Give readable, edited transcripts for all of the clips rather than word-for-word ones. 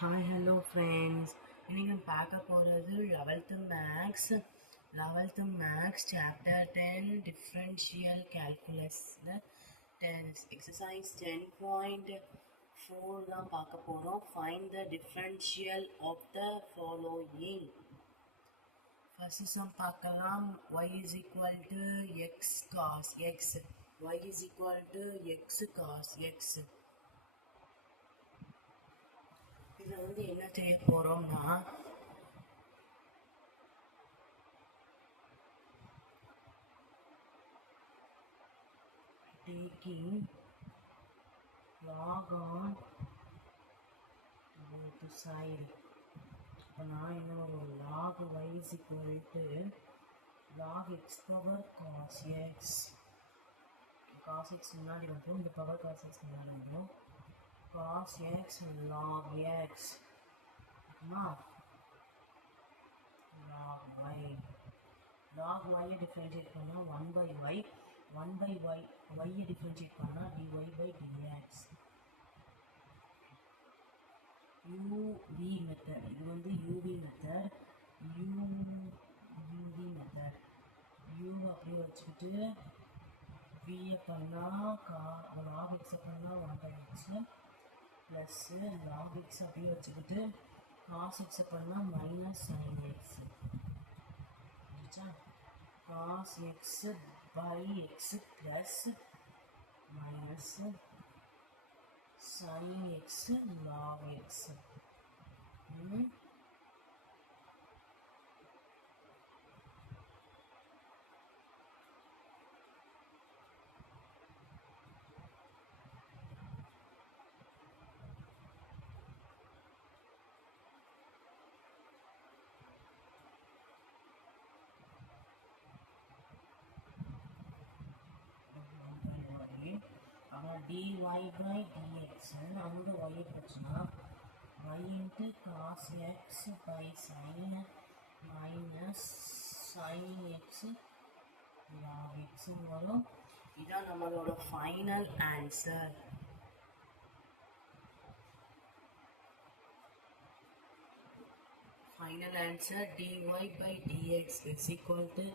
Hi hello friends. இன்னைக்கு நம்ம பார்க்க போகிறது 11th மேக்ஸ் சாப்டர் 10 டிஃப்ரென்ஷியல் கேல்குலஸில் எக்ஸசைஸ் 10.4 தான் பார்க்க போகிறோம். Find the differential of the following. First sum பார்க்கலாம். y is equal to x cos x. y is equal to x cos x. இதில் வந்து என்ன செய்ய போகிறோம்னா, taking log on both side. இப்போ நான் என்ன ஒரு log y is equal to log x power cos x. cos x முன்னாடி வந்துடும், இந்த பவர் cos x முன்னாடி வந்துடும். cos x log x log y. log y differentiate பண்ணால் 1 by y, 1 by y, y differentiate பண்ணால் dy by dx. uv method, இது வந்து uv method. uv method u அப்படியே வச்சுக்கிட்டு v பண்ணால் log x பண்ணால் 1 by x plus log x அப்படியே வச்சுக்கிட்டு cos x பண்ணால் minus sin x. cos x by x plus minus sin x log x. dy by dx அந்த y போச்சுன்னா y into cos x by sin minus sin x log x வரும். இதான் நம்மளோட final answer. Final answer dy by dx is equal to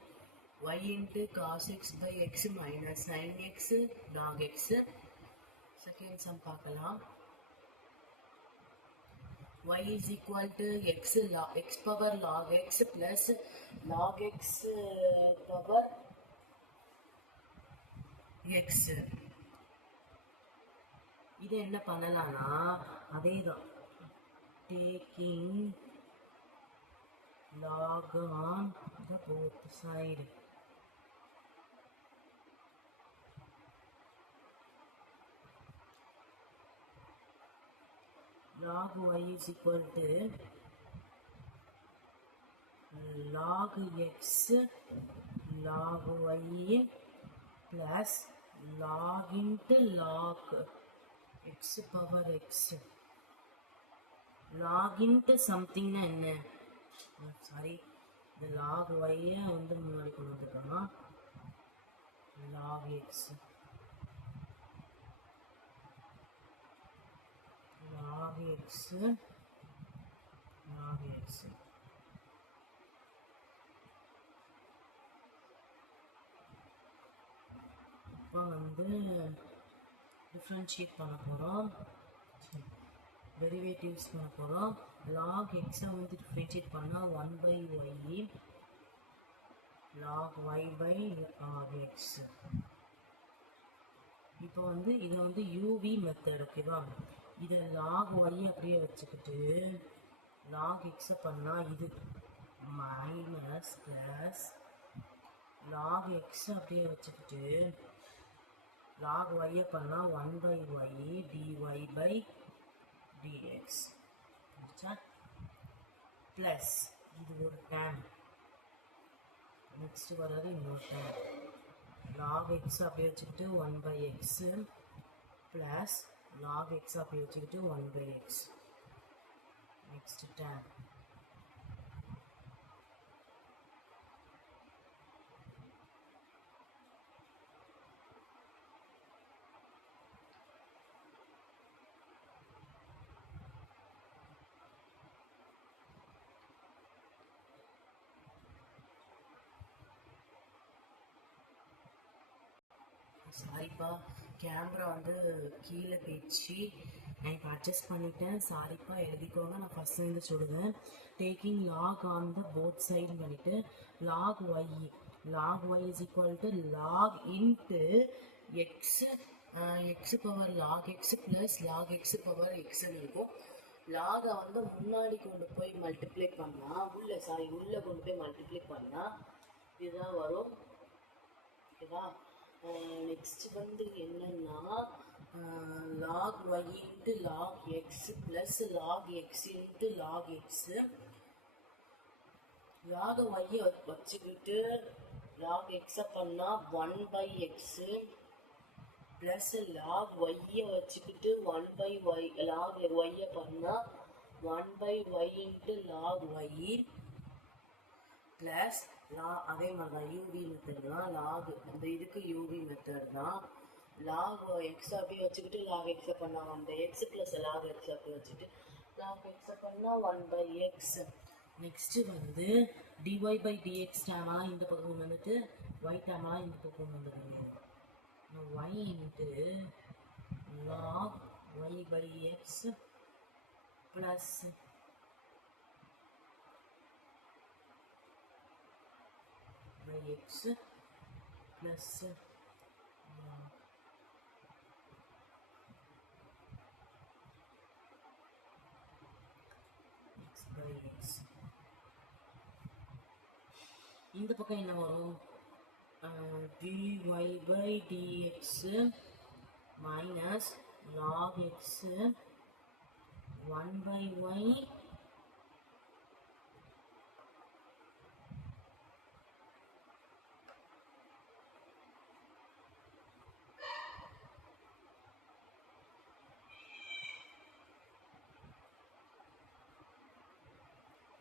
y into cos x by x minus sin x log x. Second sum பார்க்கலாம். y is equal to x power log x plus log x power x. இது என்ன பண்ணலாம்னா அதே தான், taking log on the both side. log y is equal to log x log y plus log into log x power x. log into something na என்ன, sorry, இந்த log y வந்து முன்னாடி கொண்டு வந்துட்டோம்னா log x log x log x. இப்போ வந்து differentiate பண்ண போகிறோம், டெரிவேட்டிவ்ஸ் பண்ண போகிறோம். log x வந்து டிஃப்ரென்ஷியேட் பண்ணால் 1 by y log y by log x. இப்போ வந்து இது வந்து uv மெத்தட், ஓகேவா? இதை log y அப்படியே வச்சுக்கிட்டு log x பண்ணால் இது மைனஸ் ப்ளஸ் log x அப்படியே வச்சுக்கிட்டு log y பண்ணால் 1 by y dy by dx. Plus இது ஒரு டேம், நெக்ஸ்ட் வர்றது இன்னொரு டேம். log x அப்படியே வச்சுக்கிட்டு 1 by x plus log x அப்படியே வச்சுக்கிட்டு 1 by x. Next dam. சாரிப்பா, கேமரா வந்து கீழே போயிடுச்சு. நான் இப்போ அட்ஜஸ்ட் பண்ணிட்டேன். சாரிப்பா, எழுதிக்கோங்க. நான் ஃபஸ்ட்லேருந்து சொல்லுவேன். Taking log on the both side பண்ணிவிட்டு log y is equal to log into x x power log x plus log x power எக்ஸ்ன்னு இருக்கும். லாகை வந்து முன்னாடி கொண்டு போய் மல்டிப்ளை பண்ணால் உள்ளே கொண்டு போய் மல்டிப்ளை பண்ணால் இதுதான் வரும். ஓகேவா? நெக்ஸ்ட் வந்து என்னன்னா log y into log x plus log x into log x. Log ஒய்யை வச்சுக்கிட்டு லாக் எக்ஸை பண்ணால் 1/x ப்ளஸ் லாக் ஒய்யை வச்சுக்கிட்டு 1/y லாக் ஒய்யை பண்ணால் 1/y into log Y plus அதே மாதிரி தான் யூவி மெத்தட் தான். லாக் அந்த இதுக்கு யூவி மெத்தட் தான். லாக் எக்ஸ் அப்படியே வச்சுக்கிட்டு லாக் எக்ஸை பண்ணால் 1/x ப்ளஸ் லாக் எக்ஸ் அப்படியே வச்சுட்டு லாக் எக்ஸை பண்ணால் 1/x. நெக்ஸ்ட்டு வந்து dy/dx டேமெல்லாம் இந்த பக்கம் வந்துட்டு y டேமெல்லாம் இந்த பக்கம் வந்துடுங்க. y into log y/x plus x plus x by x. இந்த பக்கம் என்ன வரும்? dy/dx minus log x 1/y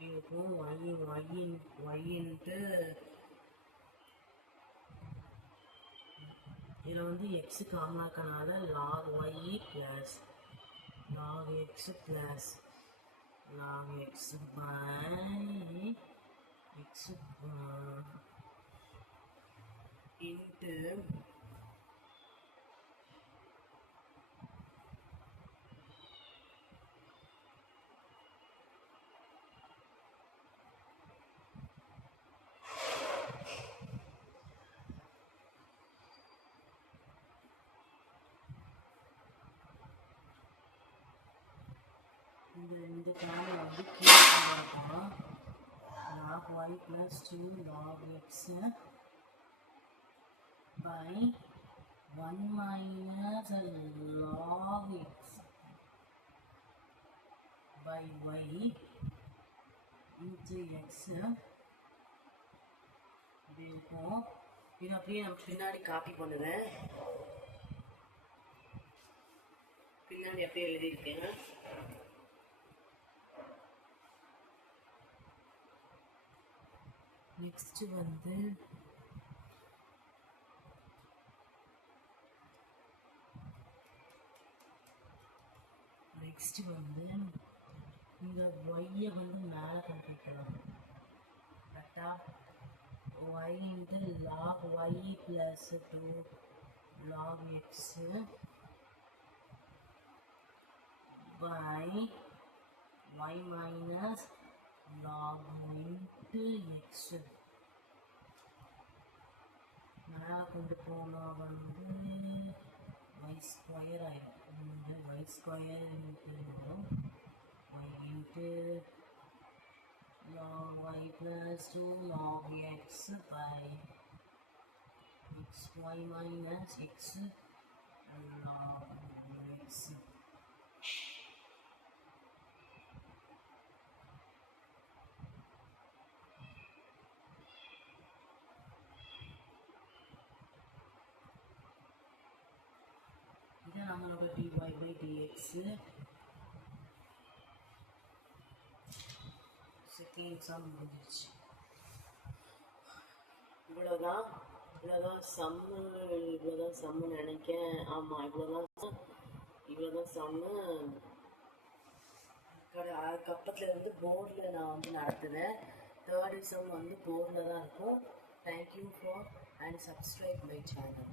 இருக்கும். y இன்ட்டு இதில் வந்து எக்ஸு காமனாக்கனால log Y plus log x plus log x by x into இந்த டேர்மை வந்து கீழே கொண்டு வரப்போம். Log Y plus 2 log x by 1 minus log x by y into x இப்படி இருக்கும். இது அப்படியே நம்ம பின்னாடி காப்பி பண்ணுவேன். பின்னாடி அப்படியே எழுதியிருக்கேன். நெக்ஸ்ட்டு வந்து இந்த ஒய்யை வந்து மேலே கொண்டு வைக்கலாம். கரெக்டாக Y into log Y plus 2 log X by Y minus log into X மேலே கொண்டு போனால் வந்து y ஸ்கொயர் ஆகிடும். இந்த y square into y into log y plus 2 log x by xy minus x log x. இது நம்மளோட dy/dx second sum முடிஞ்சிருச்சு. இவ்வளோதான் சம்மு நினைக்கேன். ஆமாம், இவ்வளோதான் சம்மு. அதுக்கப்புறத்துல வந்து போர்டில் நான் வந்து நடத்துவேன். தேர்ட் சம் வந்து போர்டில் தான் இருக்கும். Thank you for and subscribe my channel.